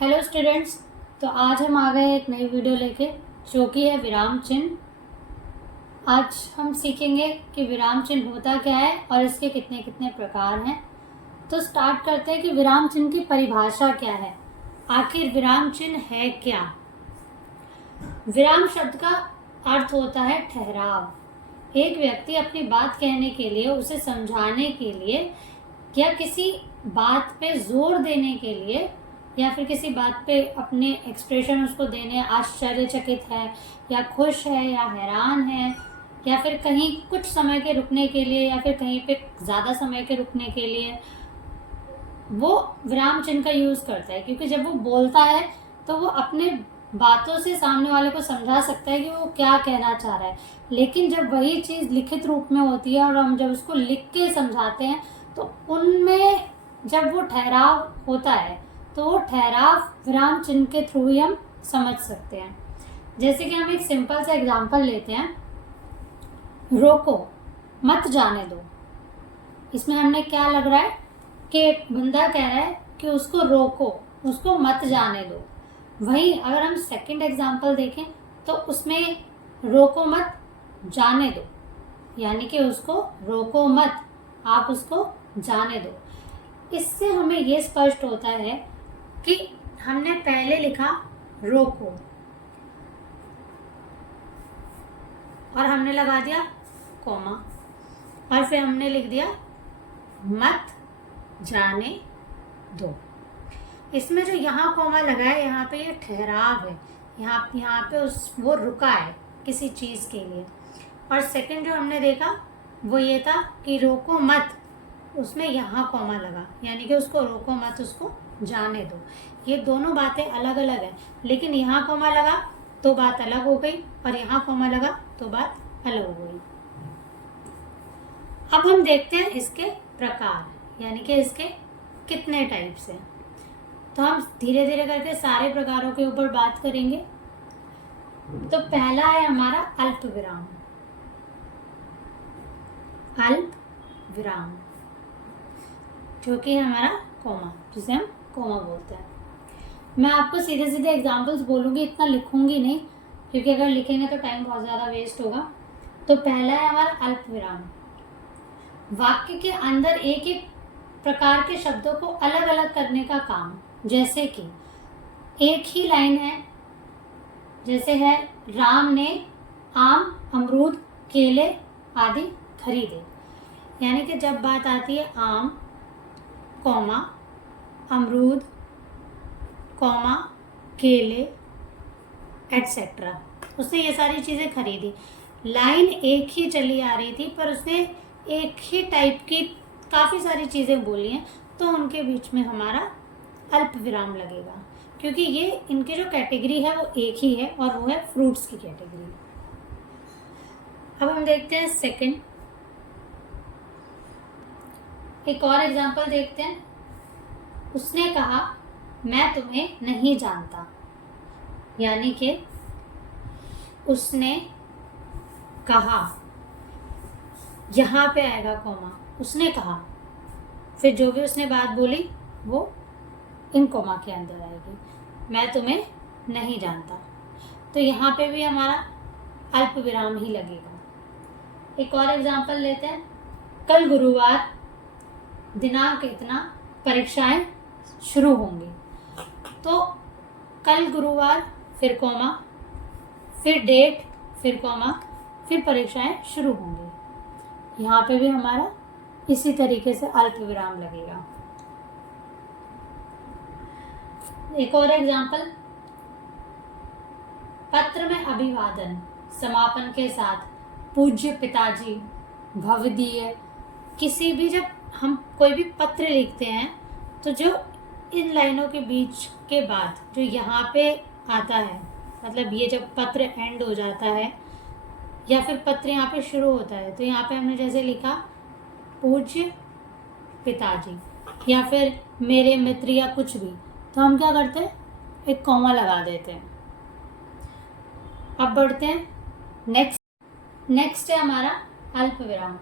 Hello students. तो आज हम आ गए एक नई वीडियो लेके जो कि है विराम चिन्ह। आज हम सीखेंगे कि विराम चिन्ह होता क्या है और इसके कितने कितने प्रकार हैं। तो स्टार्ट करते हैं कि विराम चिन्ह की परिभाषा क्या है। आखिर विराम चिन्ह है क्या। विराम शब्द का अर्थ होता है ठहराव। एक व्यक्ति अपनी बात कहने के लिए, उसे समझाने के लिए या किसी बात पे जोर देने के लिए या फिर किसी बात पे अपने एक्सप्रेशन उसको देने, आश्चर्यचकित है या खुश है या हैरान है या फिर कहीं कुछ समय के रुकने के लिए या फिर कहीं पे ज़्यादा समय के रुकने के लिए वो विराम चिन्ह का यूज़ करता है। क्योंकि जब वो बोलता है तो वो अपने बातों से सामने वाले को समझा सकता है कि वो क्या कहना चाह रहा है। लेकिन जब वही चीज़ लिखित रूप में होती है और हम जब उसको लिख के समझाते हैं तो उनमें जब वो ठहराव होता है तो वो ठहराव विराम चिन्ह के थ्रू ही हम समझ सकते हैं। जैसे कि हम एक सिंपल सा एग्जांपल लेते हैं, रोको, मत जाने दो। इसमें हमने क्या लग रहा है कि एक बंदा कह रहा है कि उसको रोको, उसको मत जाने दो। वहीं अगर हम सेकंड एग्जांपल देखें तो उसमें रोको मत जाने दो, यानी कि उसको रोको मत, आप उसको जाने दो। इससे हमें ये स्पष्ट होता है कि हमने पहले लिखा रोको और हमने लगा दिया कॉमा और फिर हमने लिख दिया मत जाने दो। इसमें जो यहाँ कॉमा लगा है, यहाँ पे ये ठहराव है, यहाँ पे वो रुका है किसी चीज़ के लिए। और सेकंड जो हमने देखा वो ये था कि रोको मत, उसमें यहाँ कॉमा लगा, यानी कि उसको रोको मत, उसको जाने दो। ये दोनों बातें अलग अलग हैं, लेकिन यहाँ कॉमा लगा तो बात अलग हो गई और यहाँ कॉमा लगा तो बात अलग हो गई। अब हम देखते हैं इसके प्रकार, यानी कि इसके कितने टाइप्स हैं। तो हम धीरे धीरे करके सारे प्रकारों के ऊपर बात करेंगे। तो पहला है हमारा अल्प विराम। अल्प विराम जो कि हमारा कॉमा, जिसे हम कॉमा बोलते हैं। मैं आपको सीधे सीधे एग्जांपल्स बोलूँगी, इतना लिखूंगी नहीं, क्योंकि अगर लिखेंगे तो टाइम बहुत ज़्यादा वेस्ट होगा। तो पहला है हमारा अल्प विराम। वाक्य के अंदर एक एक प्रकार के शब्दों को अलग अलग करने का काम। जैसे कि एक ही लाइन है, जैसे है राम ने आम, अमरूद, केले आदि खरीदे। यानी कि जब बात आती है आम, कॉमा, अमरूद, कॉमा, केले एटसेट्रा, उसने ये सारी चीज़ें खरीदी। लाइन एक ही चली आ रही थी पर उसने एक ही टाइप की काफ़ी सारी चीज़ें बोली हैं, तो उनके बीच में हमारा अल्प विराम लगेगा, क्योंकि ये इनकी जो कैटेगरी है वो एक ही है और वो है फ्रूट्स की कैटेगरी। अब हम देखते हैं सेकंड, एक और एग्जांपल देखते हैं। उसने कहा मैं तुम्हें नहीं जानता, यानी कि उसने कहा, यहाँ पे आएगा कॉमा, उसने कहा, फिर जो भी उसने बात बोली वो इन कॉमा के अंदर आएगी, मैं तुम्हें नहीं जानता। तो यहाँ पे भी हमारा अल्प विराम ही लगेगा। एक और एग्जांपल लेते हैं। कल गुरुवार दिनांक इतना परीक्षाएं शुरू होंगी। तो कल गुरुवार, फिर कॉमा, फिर डेट, फिर कॉमा, फिर परीक्षाएं शुरू होंगी। यहाँ पे भी हमारा इसी तरीके से अल्प विराम लगेगा। एक और एग्जांपल, पत्र में अभिवादन समापन के साथ पूज्य पिताजी, भवदीय, किसी भी जब हम कोई भी पत्र लिखते हैं तो जो इन लाइनों के बीच के बाद जो यहाँ पे आता है, मतलब ये जब पत्र एंड हो जाता है या फिर पत्र यहाँ पे शुरू होता है, तो यहाँ पे हमने जैसे लिखा पूज्य पिताजी या फिर मेरे मित्र या कुछ भी, तो हम क्या करते हैं, एक कॉमा लगा देते हैं। अब बढ़ते हैं नेक्स्ट है हमारा अल्प विराम।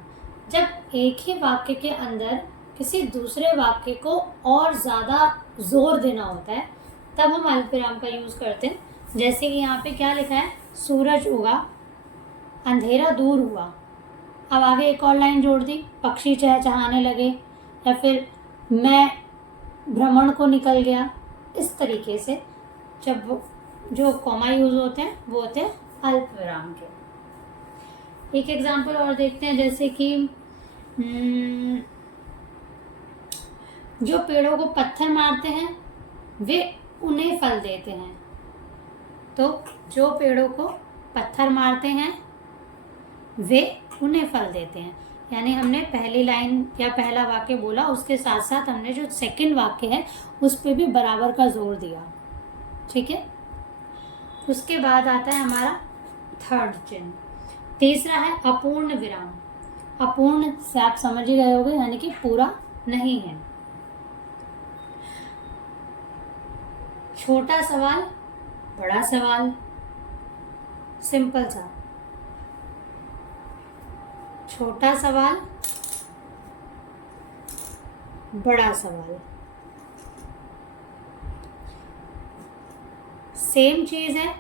जब एक ही वाक्य के अंदर किसी दूसरे वाक्य को और ज़्यादा जोर देना होता है तब हम अल्प विराम का यूज़ करते हैं। जैसे कि यहाँ पे क्या लिखा है, सूरज उगा, अंधेरा दूर हुआ। अब आगे एक और लाइन जोड़ दी, पक्षी चहचहाने लगे, या फिर मैं भ्रमण को निकल गया। इस तरीके से जब जो कॉमा यूज होते हैं वो होते हैं अल्प विराम के। एक एग्जांपल और देखते हैं, जैसे कि जो पेड़ों को पत्थर मारते हैं वे उन्हें फल देते हैं। तो जो पेड़ों को पत्थर मारते हैं वे उन्हें फल देते हैं। यानी हमने पहली लाइन या पहला वाक्य बोला, उसके साथ साथ हमने जो सेकंड वाक्य है उस पर भी बराबर का जोर दिया। ठीक है, उसके बाद आता है हमारा थर्ड चिन्ह। तीसरा है अपूर्ण विराम। अपूर्ण से आप समझ ही गए होंगे, यानी कि पूरा नहीं है। छोटा सवाल, बड़ा सवाल, सिंपल सा। छोटा सवाल, बड़ा सवाल, सेम चीज है,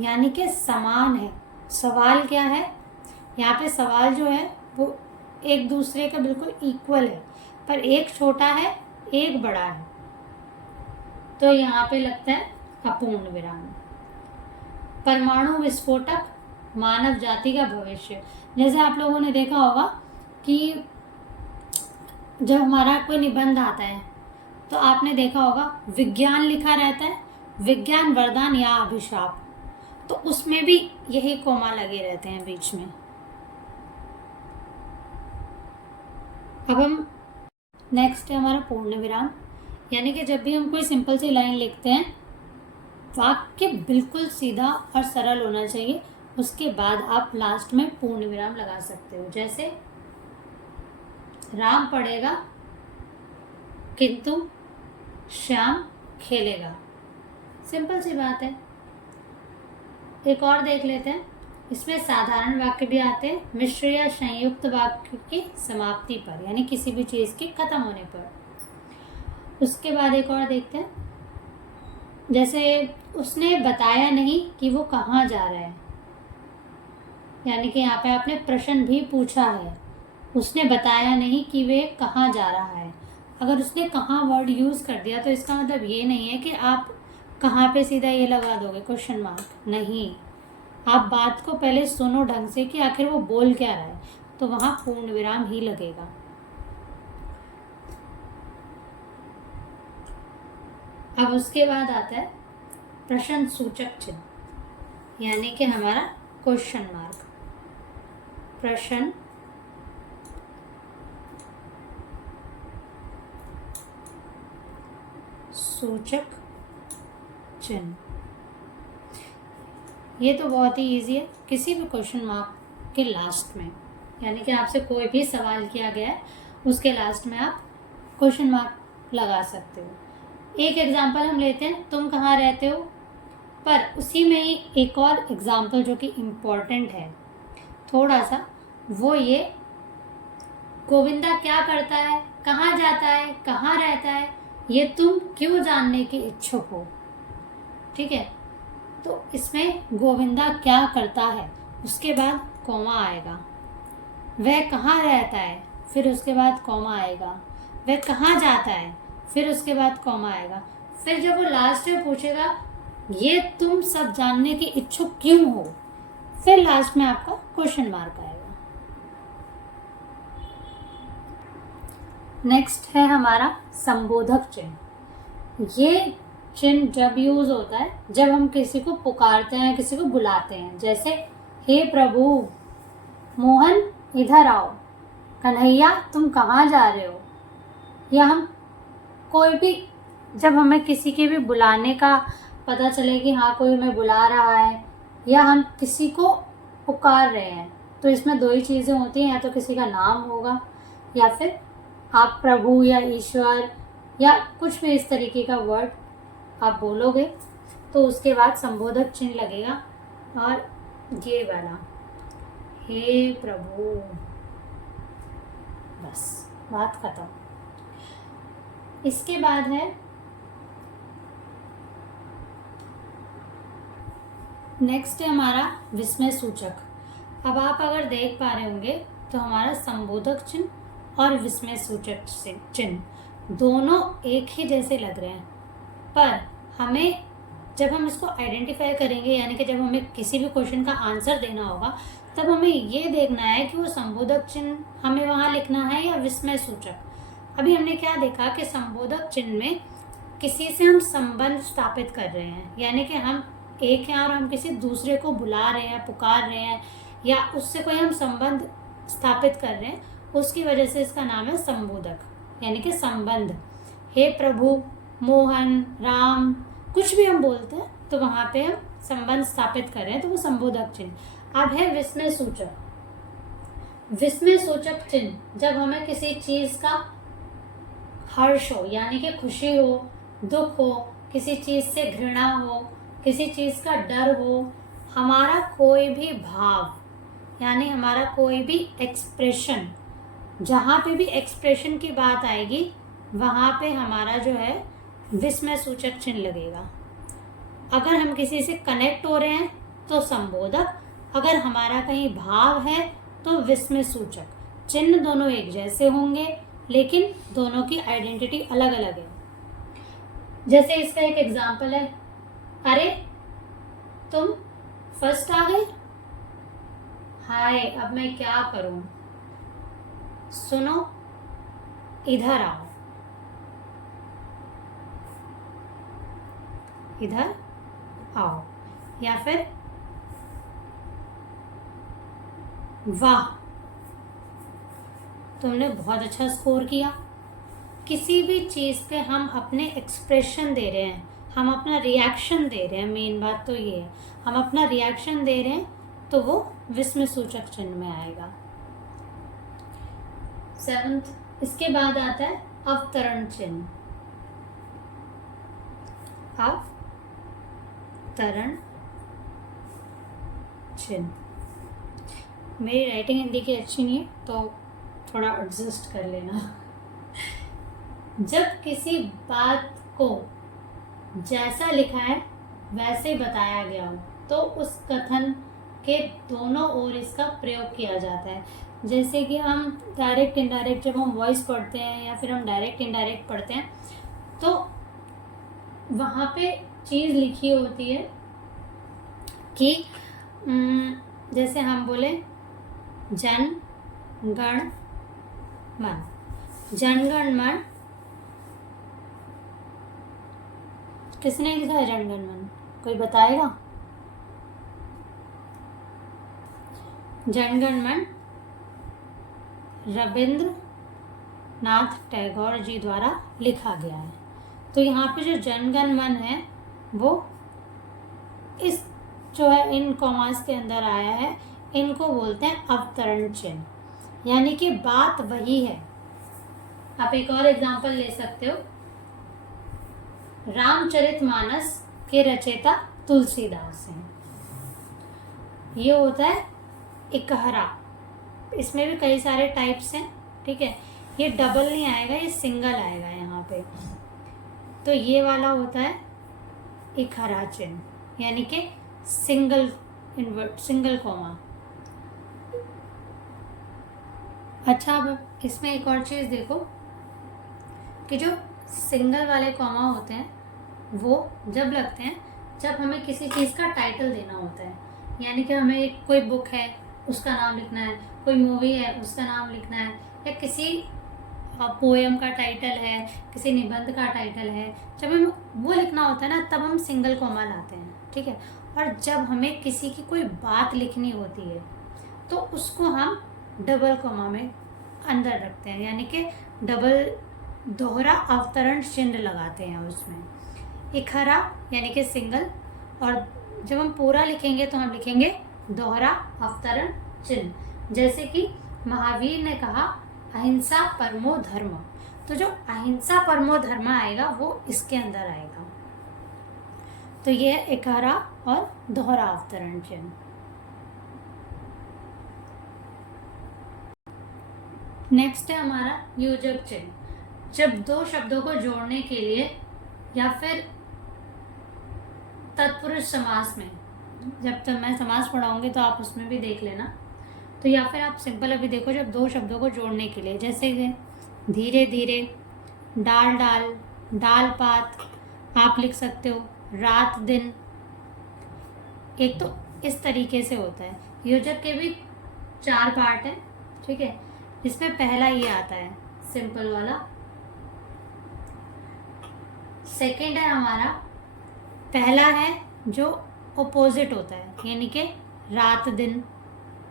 यानी कि समान है। सवाल क्या है, यहाँ पे सवाल जो है वो एक दूसरे का बिल्कुल इक्वल है, पर एक छोटा है एक बड़ा है, तो यहाँ पे लगता है अपूर्ण विराम। परमाणु विस्फोटक, मानव जाति का भविष्य। जैसे आप लोगों ने देखा होगा कि जब हमारा कोई निबंध आता है तो आपने देखा होगा विज्ञान लिखा रहता है, विज्ञान वरदान या अभिशाप, तो उसमें भी यही कोमा लगे रहते हैं बीच में। अब हम नेक्स्ट है हमारा पूर्ण विराम, यानी कि जब भी हम कोई सिंपल सी लाइन लिखते हैं वाक्य बिल्कुल सीधा और सरल होना चाहिए, उसके बाद आप लास्ट में पूर्ण विराम लगा सकते हो। जैसे राम पढ़ेगा किंतु श्याम खेलेगा, सिंपल सी बात है। एक और देख लेते हैं, इसमें साधारण वाक्य भी आते हैं, मिश्र या संयुक्त वाक्य की समाप्ति पर, यानी किसी भी चीज़ के खत्म होने पर। उसके बाद एक और देखते हैं, जैसे उसने बताया नहीं कि वो कहाँ जा रहा है, यानी कि यहाँ पे आपने प्रश्न भी पूछा है, उसने बताया नहीं कि वे कहाँ जा रहा है। अगर उसने कहाँ वर्ड यूज़ कर दिया तो इसका मतलब ये नहीं है कि आप कहाँ पे सीधा ये लगा दोगे क्वेश्चन मार्क, नहीं। आप बात को पहले सुनो ढंग से कि आखिर वो बोल क्या रहा है, तो वहाँ पूर्ण विराम ही लगेगा। अब उसके बाद आता है प्रश्न सूचक चिन्ह, यानी कि हमारा क्वेश्चन मार्क। प्रश्न सूचक चिन्ह, ये तो बहुत ही इजी है। किसी भी क्वेश्चन मार्क के लास्ट में, यानी कि आपसे कोई भी सवाल किया गया है उसके लास्ट में आप क्वेश्चन मार्क लगा सकते हो। एक एग्जांपल हम लेते हैं, तुम कहाँ रहते हो, पर उसी में ही एक और एग्जांपल जो कि इम्पोर्टेंट है थोड़ा सा, वो ये गोविंदा क्या करता है, कहाँ जाता है, कहाँ रहता है, ये तुम क्यों जानने के इच्छुक हो। ठीक है, तो इसमें गोविंदा क्या करता है, उसके बाद कॉमा आएगा। वह कहाँ रहता है, फिर उसके बाद कॉमा आएगा। वह कहाँ जाता है, फिर उसके बाद कॉमा आएगा। फिर जब वो लास्ट में पूछेगा ये तुम सब जानने के इच्छुक क्यों हो, फिर लास्ट में आपका क्वेश्चन मार्क आएगा। नेक्स्ट है हमारा संबोधक चिन्ह। ये चिन्ह जब यूज होता है जब हम किसी को पुकारते हैं, किसी को बुलाते हैं, जैसे हे प्रभु, मोहन इधर आओ, कन्हैया तुम कहाँ जा रहे हो। या हम कोई भी, जब हमें किसी के भी बुलाने का पता चले कि हाँ कोई हमें बुला रहा है या हम किसी को पुकार रहे हैं, तो इसमें दो ही चीज़ें होती हैं, या तो किसी का नाम होगा या फिर आप प्रभु या ईश्वर या कुछ भी इस तरीके का वर्ड आप बोलोगे, तो उसके बाद संबोधक चिन्ह लगेगा और ये वाला हे प्रभु, बस बात खत्म। इसके बाद है नेक्स्ट है हमारा विस्मय सूचक। अब आप अगर देख पा रहे होंगे तो हमारा संबोधक चिन्ह और विस्मय सूचक चिन्ह दोनों एक ही जैसे लग रहे हैं, पर हमें जब हम इसको आइडेंटिफाई करेंगे, यानी कि जब हमें किसी भी क्वेश्चन का आंसर देना होगा, तब हमें ये देखना है कि वो संबोधक चिन्ह हमें वहाँ लिखना है या विस्मय सूचक। अभी हमने क्या देखा कि संबोधक चिन्ह में किसी से हम संबंध स्थापित कर रहे हैं, यानी कि हम एक हैं और हम किसी दूसरे को बुला रहे हैं, पुकार रहे हैं, या उससे कोई हम संबंध स्थापित कर रहे हैं, उसकी वजह से इसका नाम है संबोधक, यानी कि संबंध। हे प्रभु, मोहन, राम, कुछ भी हम बोलते हैं तो वहाँ पे हम संबंध स्थापित कर रहे हैं, तो वो संबोधक चिन्ह। अब है विस्मय सूचक। विस्मय सूचक चिन्ह जब हमें किसी चीज़ का हर्ष हो, यानी कि खुशी हो, दुख हो, किसी चीज़ से घृणा हो, किसी चीज़ का डर हो, हमारा कोई भी भाव, यानी हमारा कोई भी एक्सप्रेशन, जहाँ पे भी एक्सप्रेशन की बात आएगी वहाँ पे हमारा जो है विस्मय सूचक चिन्ह लगेगा। अगर हम किसी से कनेक्ट हो रहे हैं तो संबोधक, अगर हमारा कहीं भाव है तो विस्मय सूचक। चिन्ह दोनों एक जैसे होंगे लेकिन दोनों की आइडेंटिटी अलग अलग है। जैसे इसका एक एग्जाम्पल है, अरे तुम फर्स्ट आ गए, हाय अब मैं क्या करूं, सुनो इधर आओ, इधर आओ, या फिर वाह तुमने बहुत अच्छा स्कोर किया। किसी भी चीज़ पे हम अपने एक्सप्रेशन दे रहे हैं, हम अपना रिएक्शन दे रहे हैं, मेन बात तो ये है, हम अपना रिएक्शन दे रहे हैं तो वो विस्मय सूचक चिन्ह में आएगा। 7th, इसके बाद आता है अवतरण चिन्ह। अवतरण चिन्ह। मेरी राइटिंग हिंदी की अच्छी नहीं है तो थोड़ा एडजस्ट कर लेना। जब किसी बात को जैसा लिखा है वैसे ही बताया गया हो तो उस कथन के दोनों ओर इसका प्रयोग किया जाता है। जैसे कि हम डायरेक्ट इनडायरेक्ट, जब हम वॉइस पढ़ते हैं या फिर हम डायरेक्ट इनडायरेक्ट पढ़ते हैं तो वहाँ पे चीज़ लिखी होती है कि जैसे हम बोले जन गण मन, जनगण मन किसने लिखा है? जनगण मन कोई बताएगा? जनगण मन रविंद्रनाथ टैगोर जी द्वारा लिखा गया है। तो यहाँ पे जो जनगण मन है वो इस जो है इन कॉमास के अंदर आया है, इनको बोलते हैं अवतरण चिन्ह, यानी कि बात वही है। आप एक और एग्जांपल ले सकते हो, रामचरितमानस के रचयिता तुलसीदास हैं। ये होता है इकहरा, इसमें भी कई सारे टाइप्स हैं, ठीक है। ये डबल नहीं आएगा, ये सिंगल आएगा यहाँ पे। तो ये वाला होता है इकहरा चिन्ह, यानी कि सिंगल इन्वर्ट, सिंगल कॉमा। अच्छा, अब इसमें एक और चीज़ देखो कि जो सिंगल वाले कॉमा होते हैं वो जब लगते हैं जब हमें किसी चीज़ का टाइटल देना होता है, यानी कि हमें कोई बुक है उसका नाम लिखना है, कोई मूवी है उसका नाम लिखना है, या किसी पोएम का टाइटल है, किसी निबंध का टाइटल है, जब हमें वो लिखना होता है ना तब हम सिंगल कॉमा लाते हैं, ठीक है। और जब हमें किसी की कोई बात लिखनी होती है तो उसको हम डबल कॉमा में अंदर रखते हैं, यानी कि डबल दोहरा अवतरण चिन्ह लगाते हैं उसमें। इकहरा यानी कि सिंगल, और जब हम पूरा लिखेंगे तो हम लिखेंगे दोहरा अवतरण चिन्ह। जैसे कि महावीर ने कहा अहिंसा परमो धर्म, तो जो अहिंसा परमो धर्म आएगा वो इसके अंदर आएगा। तो ये है इकहरा और दोहरा अवतरण चिन्ह। नेक्स्ट है हमारा योजक चिन्ह। जब दो शब्दों को जोड़ने के लिए या फिर तत्पुरुष समास में जब तक मैं समास पढ़ाऊँगी तो आप उसमें भी देख लेना। तो या फिर आप सिंपल अभी देखो, जब दो शब्दों को जोड़ने के लिए, जैसे कि धीरे धीरे, डाल डाल, डाल पात, आप लिख सकते हो रात दिन। एक तो इस तरीके से होता है। योजक के भी 4 पार्ट हैं, ठीक है। इसमें पहला ये आता है सिंपल वाला। सेकंड है हमारा, पहला है जो अपोजिट होता है, यानी कि रात दिन,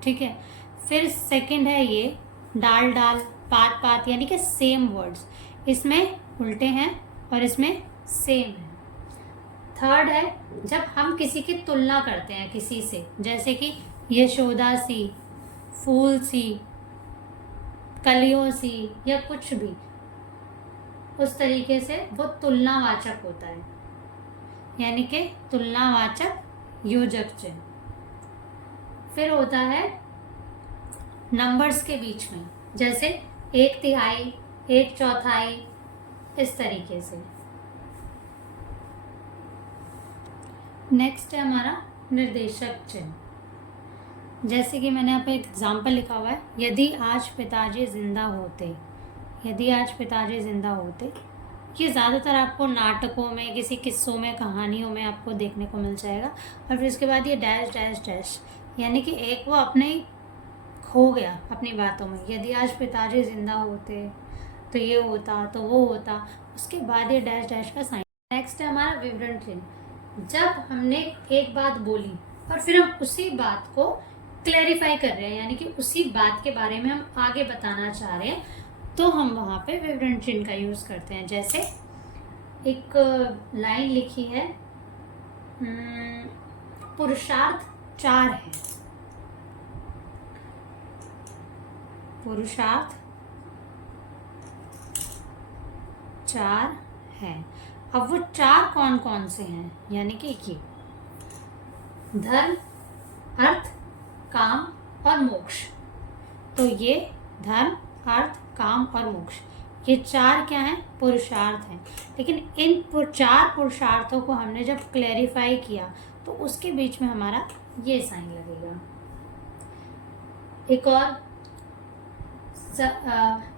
ठीक है। फिर सेकंड है ये डाल डाल, पात पात, यानी कि सेम वर्ड्स, इसमें उल्टे हैं और इसमें सेम है। थर्ड है जब हम किसी की तुलना करते हैं किसी से, जैसे कि यशोदा सी, फूल सी, कलियों सी, या कुछ भी, उस तरीके से वो तुलनावाचक होता है, यानी कि तुलनावाचक योजक चिन्ह। फिर होता है नंबर्स के बीच में, जैसे 1/3, 1/4, इस तरीके से। नेक्स्ट है हमारा निर्देशक चिन्ह। जैसे कि मैंने यहाँ पे एक एग्जाम्पल लिखा हुआ है, यदि आज पिताजी जिंदा होते, यदि आज पिताजी जिंदा होते। ये ज़्यादातर आपको नाटकों में, किसी किस्सों में, कहानियों में आपको देखने को मिल जाएगा। और फिर उसके बाद ये डैश डैश डैश, यानी कि एक वो अपने खो गया अपनी बातों में। यदि आज पिताजी जिंदा होते तो ये होता, तो वो होता, उसके बाद ये डैश डैश का साइन। नेक्स्ट है हमारा विवरण चिन्ह। जब हमने एक बात बोली और फिर हम उसी बात को क्लैरिफाई कर रहे हैं, यानी कि उसी बात के बारे में हम आगे बताना चाह रहे हैं, तो हम वहाँ पे विवरण चिन्ह का यूज़ करते हैं। जैसे एक लाइन लिखी है, पुरुषार्थ 4 है, पुरुषार्थ 4 है। अब वो 4 कौन कौन से हैं, यानी कि ये धर्म, अर्थ, काम और मोक्ष। तो ये धर्म, अर्थ, काम और मोक्ष, ये 4 क्या हैं, पुरुषार्थ हैं। लेकिन इन 4 पुरुषार्थों को हमने जब क्लैरिफाई किया तो उसके बीच में हमारा ये साइन लगेगा। एक और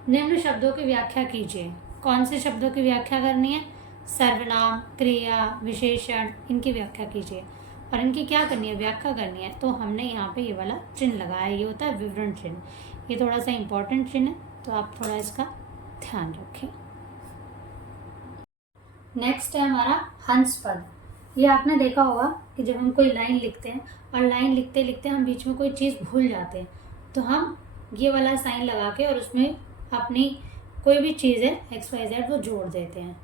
निम्न शब्दों की व्याख्या कीजिए। कौन से शब्दों की व्याख्या करनी है, सर्वनाम, क्रिया, विशेषण, इनकी व्याख्या कीजिए। और इनकी क्या करनी है, व्याख्या करनी है। तो हमने यहाँ पे ये वाला चिन्ह लगाया है, ये होता है विवरण चिन्ह। ये थोड़ा सा इम्पोर्टेंट चिन्ह है, तो आप थोड़ा इसका ध्यान रखें। नेक्स्ट है हमारा हंस पद। ये आपने देखा होगा कि जब हम कोई लाइन लिखते हैं और लाइन लिखते लिखते हम बीच में कोई चीज़ भूल जाते हैं, तो हम ये वाला साइन लगा के और उसमें अपनी कोई भी चीज़ है XYZ वो जोड़ देते हैं।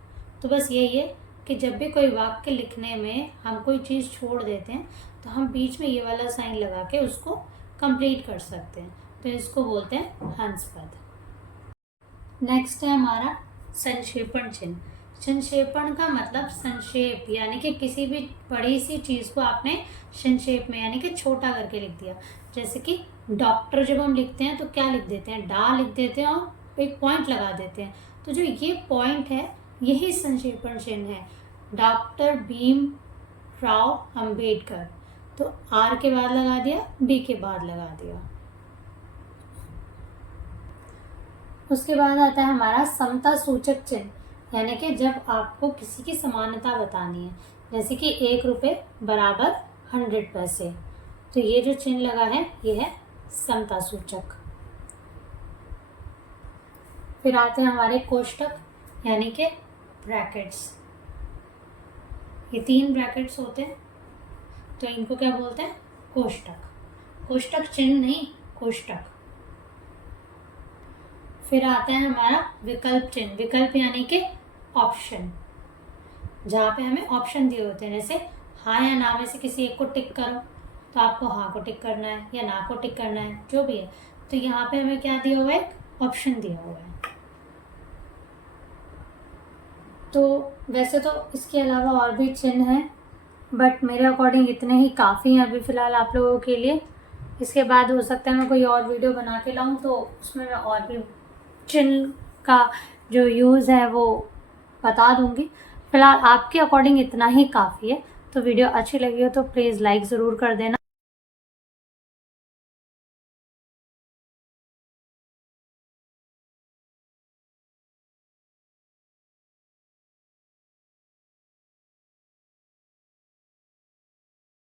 तो बस यही है कि जब भी कोई वाक्य लिखने में हम कोई चीज़ छोड़ देते हैं तो हम बीच में ये वाला साइन लगा के उसको कंप्लीट कर सकते हैं। तो इसको बोलते हैं हंस पद। नेक्स्ट है हमारा संक्षेपण चिन्ह। संक्षेपण का मतलब संक्षेप, यानी कि किसी भी बड़ी सी चीज़ को आपने संक्षेप में, यानी कि छोटा करके लिख दिया। जैसे कि डॉक्टर जब हम लिखते हैं तो क्या लिख देते हैं, डा लिख देते हैं और एक पॉइंट लगा देते हैं। तो जो ये पॉइंट है यही संक्षेपण चिन्ह है। डॉक्टर भीम राव अंबेडकर, तो आर के बाद लगा दिया, बी के बाद लगा दिया। उसके बाद आता है हमारा समता सूचक चिन्ह, यानी कि जब आपको किसी की समानता बतानी है, जैसे कि 1 रुपये बराबर 100 पैसे, तो ये जो चिन्ह लगा है ये है समता सूचक। फिर आते हैं हमारे कोष्टक, यानी कि ब्रैकेट्स। ये 3 ब्रैकेट्स होते हैं, तो इनको क्या बोलते हैं, कोष्टक। कोष्टक चिन्ह नहीं, कोष्टक। फिर आता है हमारा विकल्प चिन्ह। विकल्प यानी कि ऑप्शन, जहाँ पे हमें ऑप्शन दिए होते हैं, जैसे हाँ या ना में से किसी एक को टिक करो, तो आपको हाँ को टिक करना है या ना को टिक करना है, जो भी है। तो यहाँ पे हमें क्या दिया हुआ है, ऑप्शन दिया हुआ है। तो वैसे तो इसके अलावा और भी चिन्ह हैं, बट मेरे अकॉर्डिंग इतने ही काफ़ी हैं अभी फ़िलहाल आप लोगों के लिए। इसके बाद हो सकता है मैं कोई और वीडियो बना के लाऊं, तो उसमें मैं और भी चिन्ह का जो यूज़ है वो बता दूंगी। फ़िलहाल आपके अकॉर्डिंग इतना ही काफ़ी है। तो वीडियो अच्छी लगी हो तो प्लीज़ लाइक ज़रूर कर देना।